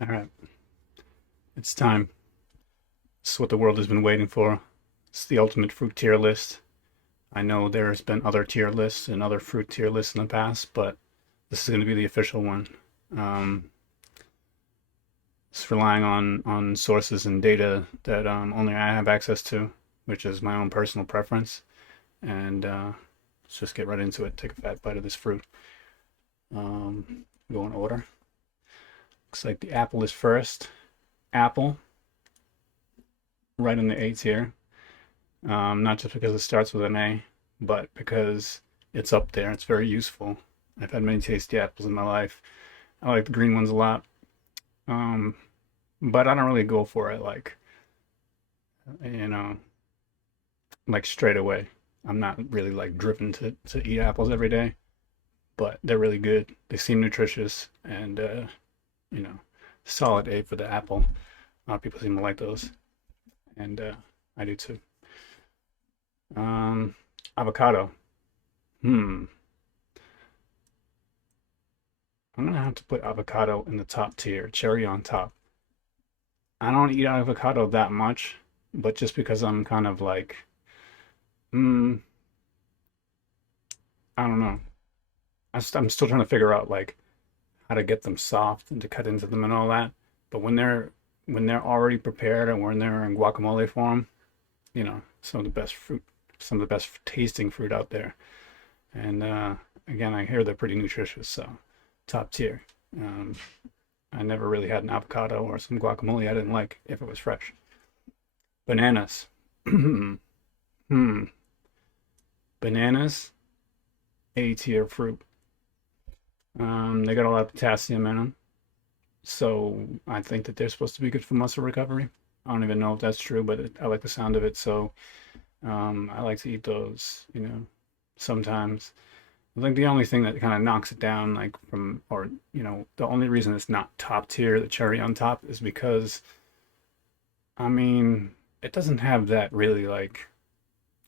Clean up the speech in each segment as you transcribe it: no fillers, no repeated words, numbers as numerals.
All right, it's time. This is what the world has been waiting for. It's the ultimate fruit tier list. I know there's been other tier lists and other fruit tier lists in the past, but this is going to be the official one. Um, it's relying on sources and data that only I have access to, which is my own personal preference. And let's just get right into it. Take a fat bite of this fruit. Go in order. Looks like the apple is first. Apple, right in the A tier. Not just because it starts with an A, but because it's up there. It's very useful. I've had many tasty apples in my life. I like the green ones a lot, um, but I don't really go for it you know, like straight away. I'm not really like driven to eat apples every day, but they're really good. They seem nutritious and you know, solid A for the apple. A lot of people seem to like those, and I do too. Um, Avocado. Hmm. I'm gonna have to put avocado in the top tier, cherry on top. I don't eat avocado that much, but just because I'm kind of like, mm, I don't know. I'm still trying to figure out like how to get them soft and to cut into them and all that. But when they're already prepared and when they're in guacamole form, some of the best fruit, some of the best tasting fruit out there. And again, I hear they're pretty nutritious, so top tier. Um, I never really had an avocado or some guacamole I didn't like if it was fresh. Bananas. hmm. Bananas, A tier fruit. They got a lot of potassium in them, so I think that they're supposed to be good for muscle recovery. I don't even know if that's true, but I like the sound of it, so I like to eat those, sometimes. I think the only thing that kind of knocks it down, like the only reason it's not top tier, the cherry on top, is because, I mean, it doesn't have that really like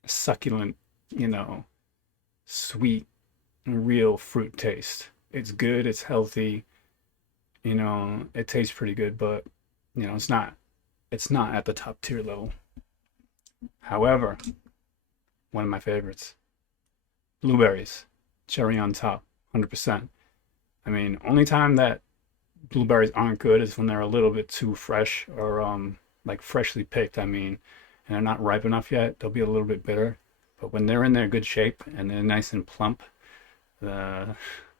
succulent, you know, sweet, real fruit taste. It's good, it's healthy, it tastes pretty good, but it's not at the top tier level. However, one of my favorites, blueberries, cherry on top, 100%. I mean, only time that blueberries aren't good is when they're a little bit too fresh or like freshly picked, I mean, and they're not ripe enough yet. They'll be a little bit bitter. But when they're in their good shape and they're nice and plump, uh,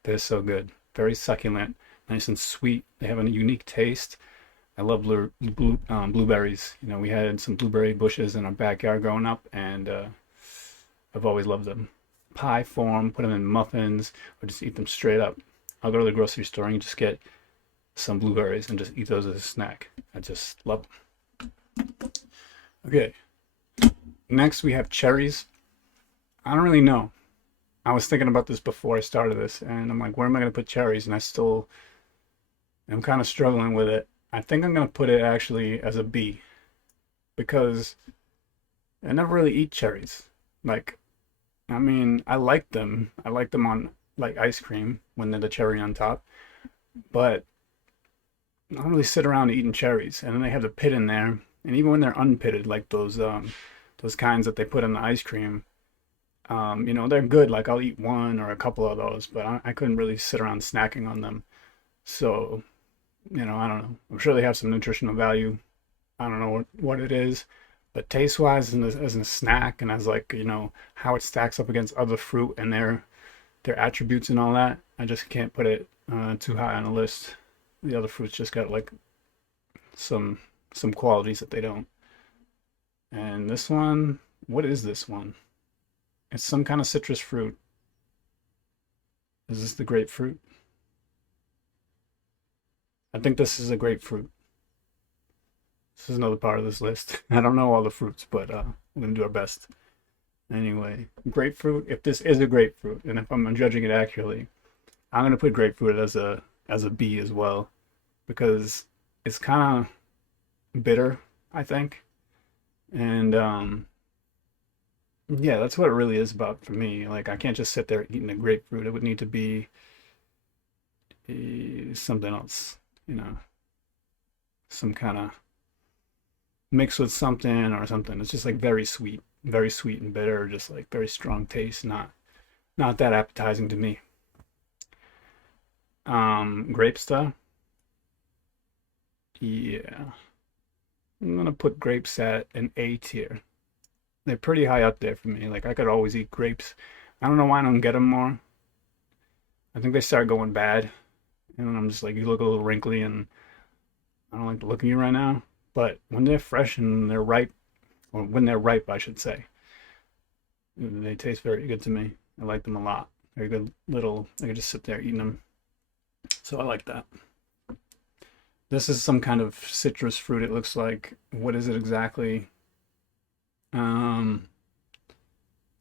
they're so good. Very succulent, nice and sweet. They have a unique taste. I love blueberries. We had some blueberry bushes in our backyard growing up, and I've always loved them. Pie form, put them in muffins, or just eat them straight up. I'll go to the grocery store and just get some blueberries and just eat those as a snack. I just love them. Okay, next we have cherries. I don't really know. I was thinking about this before I started this, and I'm like, where am I going to put cherries? And I'm kind of struggling with it. I think I'm going to put it actually as a B because I never really eat cherries. Like, I mean, I like them. I like them on like ice cream when they're the cherry on top, but I don't really sit around eating cherries. And then they have the pit in there, and even when they're unpitted, like those kinds that they put in the ice cream, they're good. Like I'll eat one or a couple of those, but I couldn't really sit around snacking on them. So, I don't know. I'm sure they have some nutritional value. I don't know what it is, but taste wise, as a snack and as like, how it stacks up against other fruit and their attributes and all that, I just can't put it too high on the list. The other fruits just got like some some qualities that they don't. And this one, what is this one? It's some kind of citrus fruit. Is this the grapefruit? I think this is a grapefruit. This is another part of this list. I don't know all the fruits, but we're gonna do our best. Anyway, grapefruit. If this is a grapefruit, and if I'm judging it accurately, I'm gonna put grapefruit as a B as well because it's kind of bitter, I think, and yeah, that's what it really is about for me. Like I can't just sit there eating a grapefruit. It would need to be something else, you know. some kind of mixed with something or something. It's just like very sweet and bitter, just like very strong taste. Not that appetizing to me. Grape stuff. Yeah, I'm gonna put grapes at an A tier. They're pretty high up there for me. Like I could always eat grapes. I don't know why I don't get them more. I think they start going bad, and I'm just like, you look a little wrinkly, and I don't like the look of you right now. But when they're fresh and they're ripe, or when they're ripe, I should say, they taste very good to me. I like them a lot. Very good little. I could just sit there eating them. So I like that. This is some kind of citrus fruit. It looks like. What is it exactly? Um,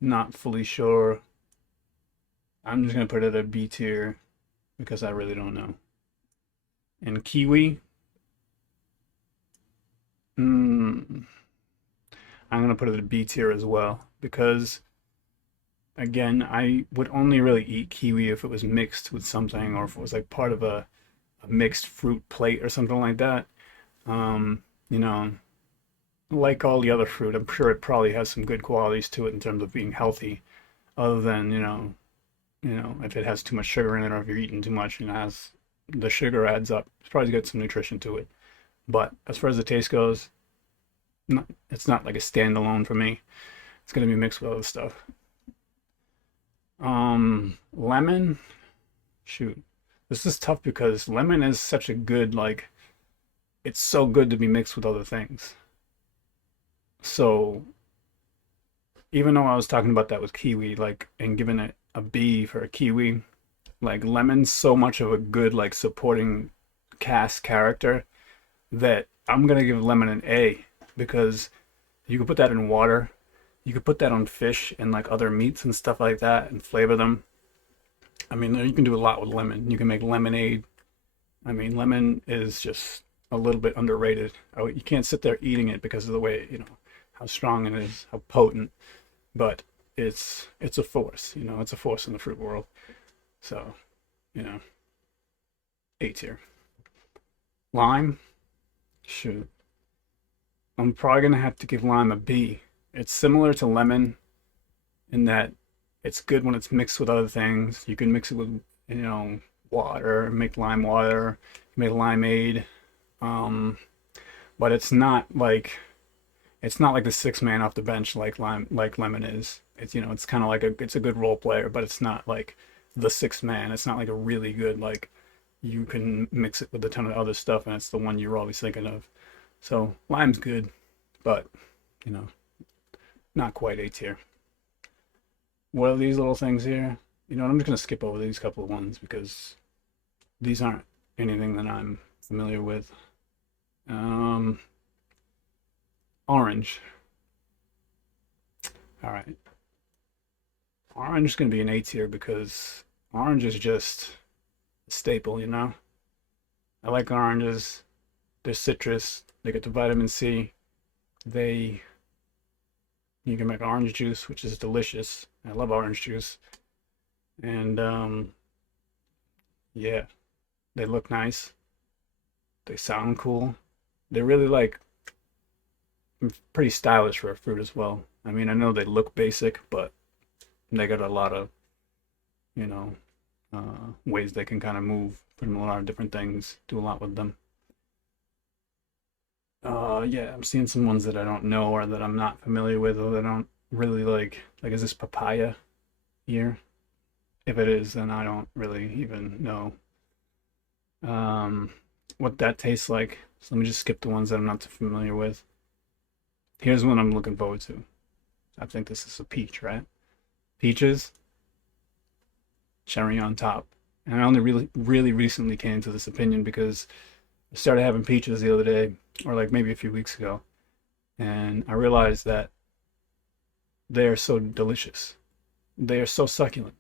Not fully sure. I'm just gonna put it at B tier because I really don't know. And kiwi. Mm, I'm gonna put it at B tier as well because again, I would only really eat kiwi if it was mixed with something or if it was like part of a mixed fruit plate or something like that. You know, like all the other fruit, I'm sure it probably has some good qualities to it in terms of being healthy, other than, if it has too much sugar in it or if you're eating too much and it has the sugar adds up. It's probably got some nutrition to it. But as far as the taste goes, it's not like a standalone for me. It's gonna be mixed with other stuff. Lemon, shoot. This is tough because lemon is such a good, like, it's so good to be mixed with other things. So even though I was talking about that with kiwi, like, and giving it a B for a kiwi, like lemon's so much of a good, like, supporting cast character that I'm gonna give lemon an A because you could put that in water, you could put that on fish and like other meats and stuff like that and flavor them. I mean, you can do a lot with lemon. You can make lemonade. I mean, lemon is just a little bit underrated. Oh, you can't sit there eating it because of the way, how strong it is, how potent, but it's a force, it's a force in the fruit world. So, you know, A tier. Lime, shoot. I'm probably gonna have to give lime a B. It's similar to lemon in that it's good when it's mixed with other things. You can mix it with, water, make lime water, make limeade. Um, but it's not like the six man off the bench like lemon is. It's kind of like it's a good role player, but it's not like the sixth man. It's not like a really good like you can mix it with a ton of other stuff and it's the one you're always thinking of. So lime's good, but you know, not quite A tier. What are these little things here? I'm just gonna skip over these couple of ones because these aren't anything that I'm familiar with. Um, Orange. All right, orange is gonna be an A tier because orange is just a staple. I like oranges. They're citrus. They get the vitamin C. They You can make orange juice, which is delicious. I love orange juice. And yeah, they look nice. They sound cool. They're really like pretty stylish for a fruit as well. I mean, I know they look basic, but they got a lot of, you know, ways they can kind of move, put them in a lot of different things, do a lot with them. Yeah, I'm seeing some ones that I don't know or that I'm not familiar with or that I don't really like. Like, is this papaya here? If it is, then I don't really even know um, what that tastes like. So let me just skip the ones that I'm not too familiar with. Here's one I'm looking forward to. I think this is a peach, right? Peaches, cherry on top. And I only really recently came to this opinion because I started having peaches the other day, or like maybe a few weeks ago, and I realized that they are so delicious. They are so succulent.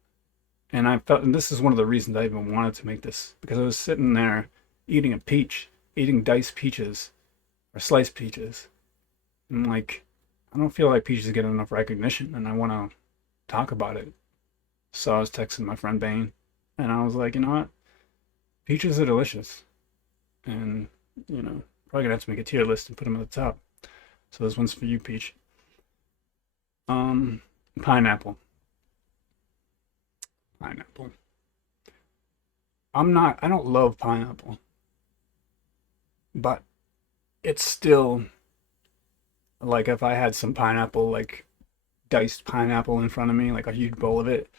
And I felt, and this is one of the reasons I even wanted to make this, because I was sitting there eating a peach, eating diced peaches or sliced peaches. And like, I don't feel like peaches get enough recognition, and I want to talk about it. So I was texting my friend Bane, and I was like, you know what? Peaches are delicious. And, you know, Probably gonna have to make a tier list and put them at the top. So this one's for you, Peach. Pineapple. Pineapple. I don't love pineapple, but it's still like if I had some pineapple, like diced pineapple in front of me, like a huge bowl of it,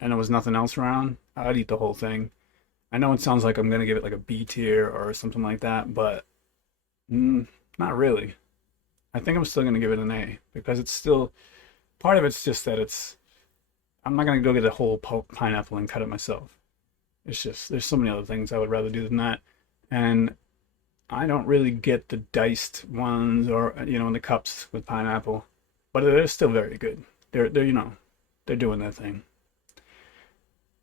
and there was nothing else around, I'd eat the whole thing. I know it sounds like I'm gonna give it like a B tier or something like that, but not really. I think I'm still gonna give it an A because it's still part of it's just that it's. I'm not gonna go get a whole pineapple and cut it myself. It's just there's so many other things I would rather do than that, and I don't really get the diced ones or in the cups with pineapple, but they're still very good. They're doing their thing.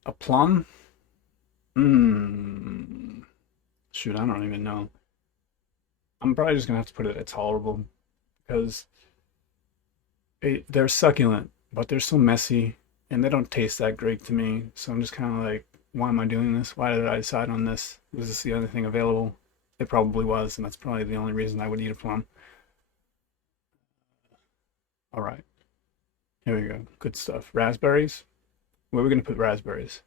A plum? Mmm. Shoot, I don't even know. I'm probably just gonna have to put it at tolerable because they're succulent, but they're so messy and they don't taste that great to me. So I'm just kind of like, why am I doing this? Why did I decide on this? Was this the only thing available? It probably was, and that's probably the only reason I would eat a plum. All right, here we go. Good stuff. Raspberries. Where are we gonna put raspberries?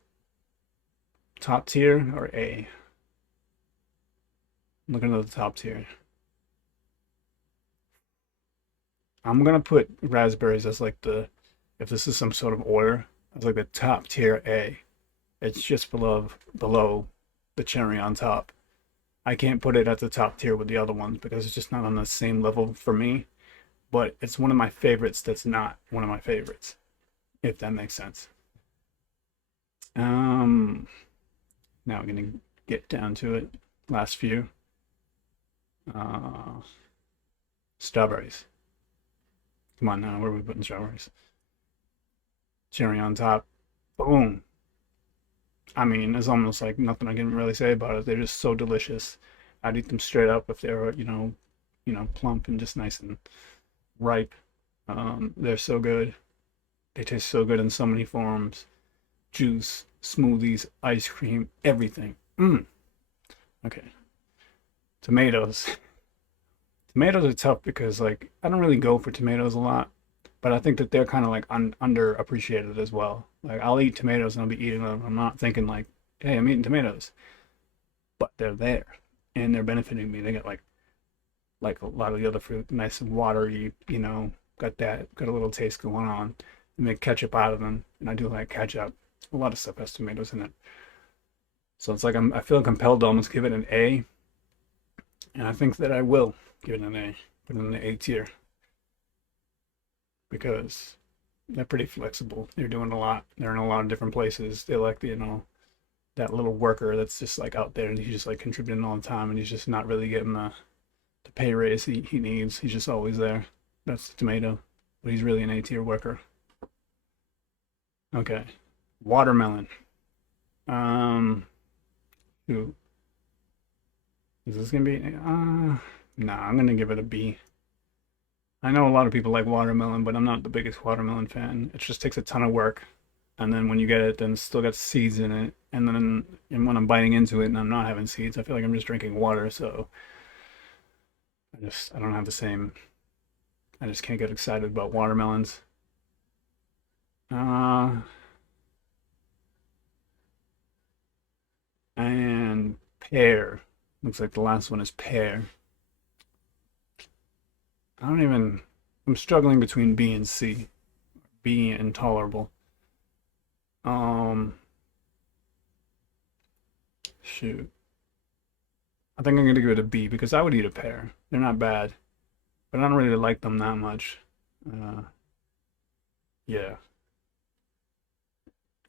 Top tier or A? I'm looking at the top tier. I'm gonna put raspberries as like if this is some sort of order, as like the top tier A. It's just below the cherry on top. I can't put it at the top tier with the other ones because it's just not on the same level for me. But it's one of my favorites that's not one of my favorites, if that makes sense. Um, Now we're gonna get down to it. Last few. Uh, Strawberries. Come on now, where are we putting strawberries? Cherry on top. Boom. I mean, there's almost like nothing I can really say about it. They're just so delicious. I'd eat them straight up if they were, plump and just nice and ripe. They're so good. They taste so good in so many forms. Juice, smoothies, ice cream, everything. Okay. Tomatoes. Tomatoes are tough because like I don't really go for tomatoes a lot, but I think that they're kind of like underappreciated as well. Like I'll eat tomatoes and I'll be eating them. I'm not thinking like, hey, I'm eating tomatoes, but they're there and they're benefiting me. They get like a lot of the other fruit, nice and watery. Got a little taste going on. And make ketchup out of them, and I do like ketchup. A lot of stuff has tomatoes in it, so it's like I feel compelled to almost give it an A, and I think that I will give it an A, put it in the A tier because they're pretty flexible. They're doing a lot. They're in a lot of different places. They like that little worker that's just like out there and he's just like contributing all the time and he's just not really getting the pay raise he needs. He's just always there. That's the tomato, but he's really an A tier worker. Okay, watermelon. Um, Ooh, is this gonna be? Nah, I'm gonna give it a B. I know a lot of people like watermelon, but I'm not the biggest watermelon fan. It just takes a ton of work, and then when you get it, then it's still got seeds in it, and when I'm biting into it and I'm not having seeds, I feel like I'm just drinking water. So I don't have the same. I just can't get excited about watermelons. Uh, and pear. Looks like the last one is pear. I don't even. I'm struggling between B and C. B intolerable. Um, Shoot. I think I'm gonna give it a B because I would eat a pear. They're not bad, but I don't really like them that much. Uh, yeah.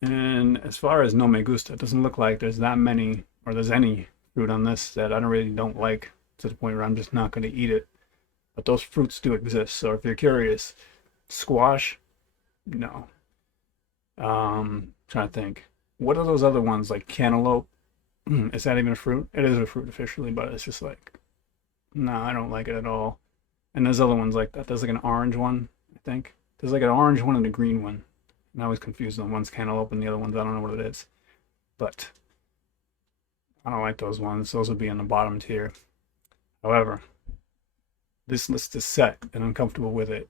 And as far as no me gusta, it doesn't look like there's that many or there's any fruit on this that I don't like to the point where I'm just not going to eat it. But those fruits do exist. So if you're curious, squash, no. Trying to think. What are those other ones like cantaloupe? Is that even a fruit? It is a fruit officially, but it's just like, no, I don't like it at all. And there's other ones like that. There's like an orange one, I think. There's like an orange one and a green one. And I was confused on one's cantaloupe and the other ones, I don't know what it is. But I don't like those ones. Those would be in the bottom tier. However, this list is set and I'm comfortable with it.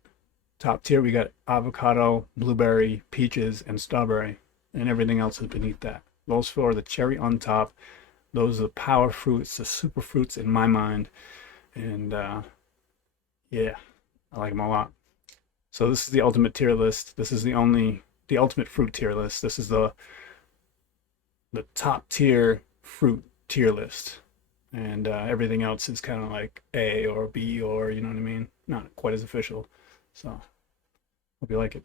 Top tier, we got avocado, blueberry, peaches, and strawberry, and everything else is beneath that. Those four are the cherry on top. Those are the power fruits, the super fruits in my mind. And yeah, I like them a lot. So this is the ultimate tier list. This is the ultimate fruit tier list. This is the top tier fruit tier list. And everything else is kind of like A or B, or you know what I mean? Not quite as official. So hope you like it.